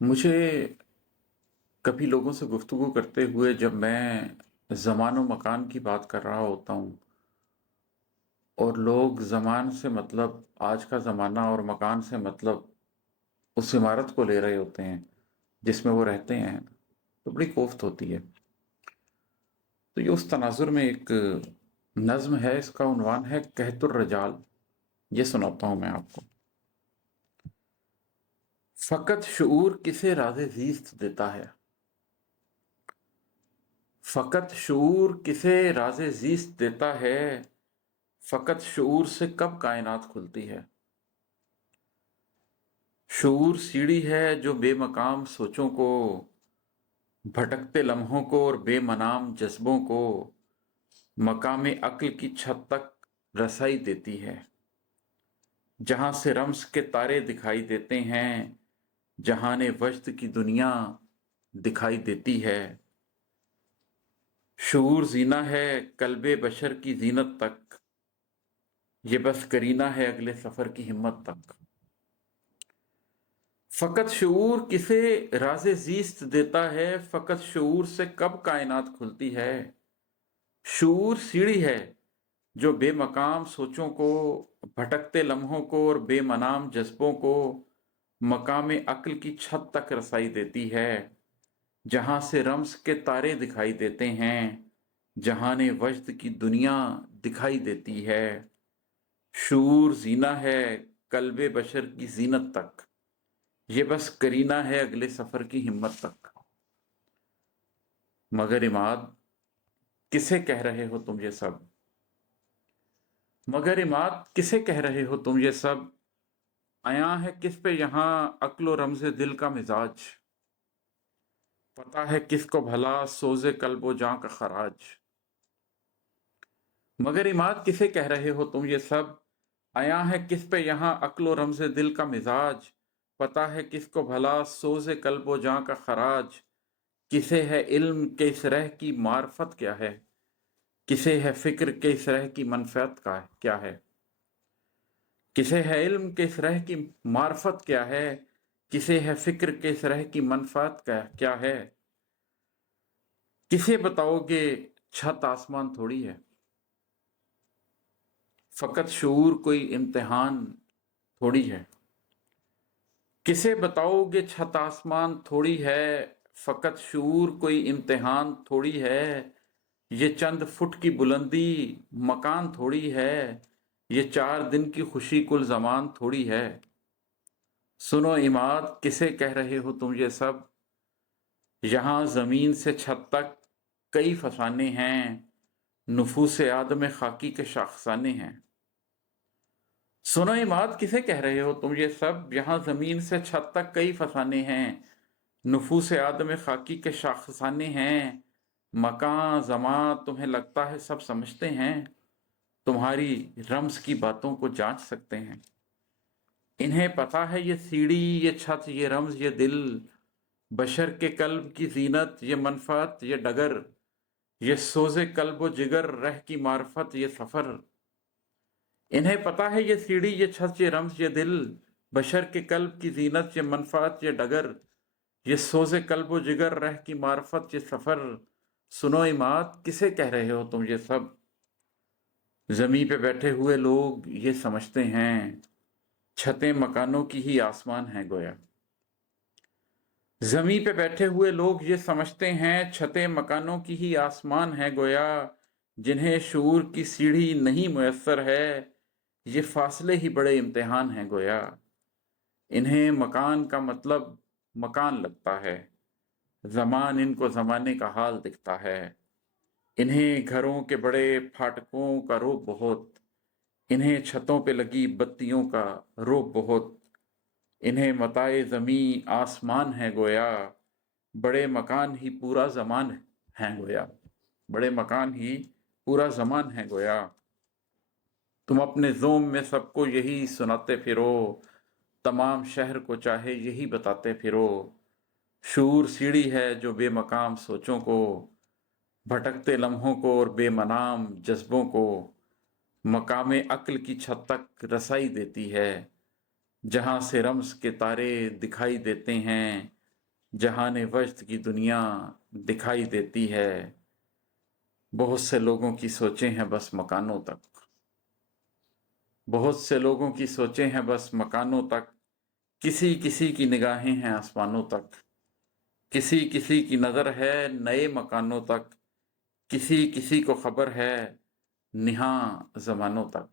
मुझे कभी लोगों से गुफ्तगू करते हुए जब मैं ज़मान और मकान की बात कर रहा होता हूँ और लोग ज़मान से मतलब आज का ज़माना और मकान से मतलब उस इमारत को ले रहे होते हैं जिसमें वो रहते हैं, तो बड़ी कोफ्त होती है। तो ये उस तनाजुर में एक नज़्म है, इसका उन्वान है कहतुर रजाल। ये सुनाता हूँ मैं आपको। फ़कत शऊर किसे राज़े ज़ीस्त देता है। फ़कत शऊर किसे राज़े ज़ीस्त देता है। फ़कत शऊर से कब कायनात खुलती है। शऊर सीढ़ी है जो बेमकाम सोचों को, भटकते लम्हों को और बेमनाम जज्बों को मकाम अक्ल की छत तक रसाई देती है। जहां से रम्स के तारे दिखाई देते हैं, जहाने वजद की दुनिया दिखाई देती है। शऊर जीना है कल्बे बशर की जीनत तक, ये बस करीना है अगले सफर की हिम्मत तक। फ़कत शऊर किसे राज़े ज़ीस्त देता है। फ़कत शऊर से कब कायनात खुलती है। शऊर सीढ़ी है जो बेमकाम सोचों को, भटकते लम्हों को और बेमनाम जज्बों को मकाम अक्ल की छत तक रसाई देती है। जहां से रम्स के तारे दिखाई देते हैं, जहाने वजद की दुनिया दिखाई देती है। शऊर जीना है कल्बे बशर की जीनत तक, ये बस करीना है अगले सफर की हिम्मत तक। मगर इमाद किसे कह रहे हो तुम ये सब। मगर इमाद किसे कह रहे हो तुम ये सब। आया है किस पे यहाँ अक्लो रमज़े दिल का मिजाज। पता है किसको भला सोज़े कल्बो जां का खराज। मगर इमाद किसे कह रहे हो तुम ये सब। आया है किस पे यहाँ अक्लो रमज़े दिल का मिजाज। पता है किसको भला सोज़े कल्बो जां का खराज। किसे है इल्म के इस रह की मार्फत क्या है। किसे है फिक्र के इस रह की मनफ़ैत का क्या है। किसे है इल्म के इस रह की मार्फत क्या है। किसे है फिक्र के इस रह की मनफ़ात का क्या है। किसे बताओगे छत आसमान थोड़ी है। फ़कत शऊर कोई इम्तिहान थोड़ी है। किसे बताओगे छत आसमान थोड़ी है। फ़कत शऊर कोई इम्तिहान थोड़ी है। ये चंद फुट की बुलंदी मकान थोड़ी है। ये 4 दिन की खुशी कुल ज़मान थोड़ी है। सुनो इमाद किसे कह रहे हो तुम ये सब। यहाँ ज़मीन से छत तक कई फसाने हैं, नुफूस आदम खाकी के शाखसाने हैं। सुनो इमाद किसे कह रहे हो तुम ये सब। यहाँ ज़मीन से छत तक कई फसाने हैं, नुफूस आदम खाकी के शाखसाने हैं। मकां ज़मां तुम्हें लगता है सब समझते हैं, तुम्हारी रम्ज़ की बातों को जांच सकते हैं। इन्हें पता है ये सीढ़ी, ये छत, ये रम्ज़, ये दिल बशर के कल्ब की जीनत, ये मनफात, ये डगर, ये सोज़े कल्ब व जिगर रह की मार्फत, ये सफ़र। इन्हें पता है ये सीढ़ी, ये छत, ये रम्ज़, ये दिल बशर के कल्ब की जीनत, ये मनफात, ये डगर, ये सोज़े कल्ब व जिगर रह की मार्फत, ये सफ़र। सुनो इमाद किसे कह रहे हो तुम ये सब। ज़मीं पे बैठे हुए लोग ये समझते हैं, छतें मकानों की ही आसमान है गोया। ज़मीं पे बैठे हुए लोग ये समझते हैं, छतें मकानों की ही आसमान है गोया। जिन्हें शऊर की सीढ़ी नहीं मुयस्सर है, ये फासले ही बड़े इम्तिहान हैं गोया। इन्हें मकान का मतलब मकान लगता है, ज़मान इनको ज़माने का हाल दिखता है। इन्हें घरों के बड़े फाटकों का रोब बहुत, इन्हें छतों पे लगी बत्तियों का रोब बहुत। इन्हें मताए ज़मीं आसमान है गोया, बड़े मकान ही पूरा ज़मान है गोया। बड़े मकान ही पूरा ज़मान है गोया। तुम अपने ज़ोम में सबको यही सुनाते फिरो, तमाम शहर को चाहे यही बताते फिरो। शूर सीढ़ी है जो बेमकाम सोचों को, भटकते लम्हों को और बेमनाम जज्बों को मकाम अक्ल की छत तक रसाई देती है। जहां से रम्स के तारे दिखाई देते हैं, जहाने वजद की दुनिया दिखाई देती है, बहुत से लोगों की सोचें हैं बस मकानों तक, बहुत से लोगों की सोचें हैं बस मकानों तक, किसी किसी की निगाहें हैं आसमानों तक, किसी किसी की नज़र है नए मकानों तक, किसी किसी को खबर है निहा ज़मानों तक।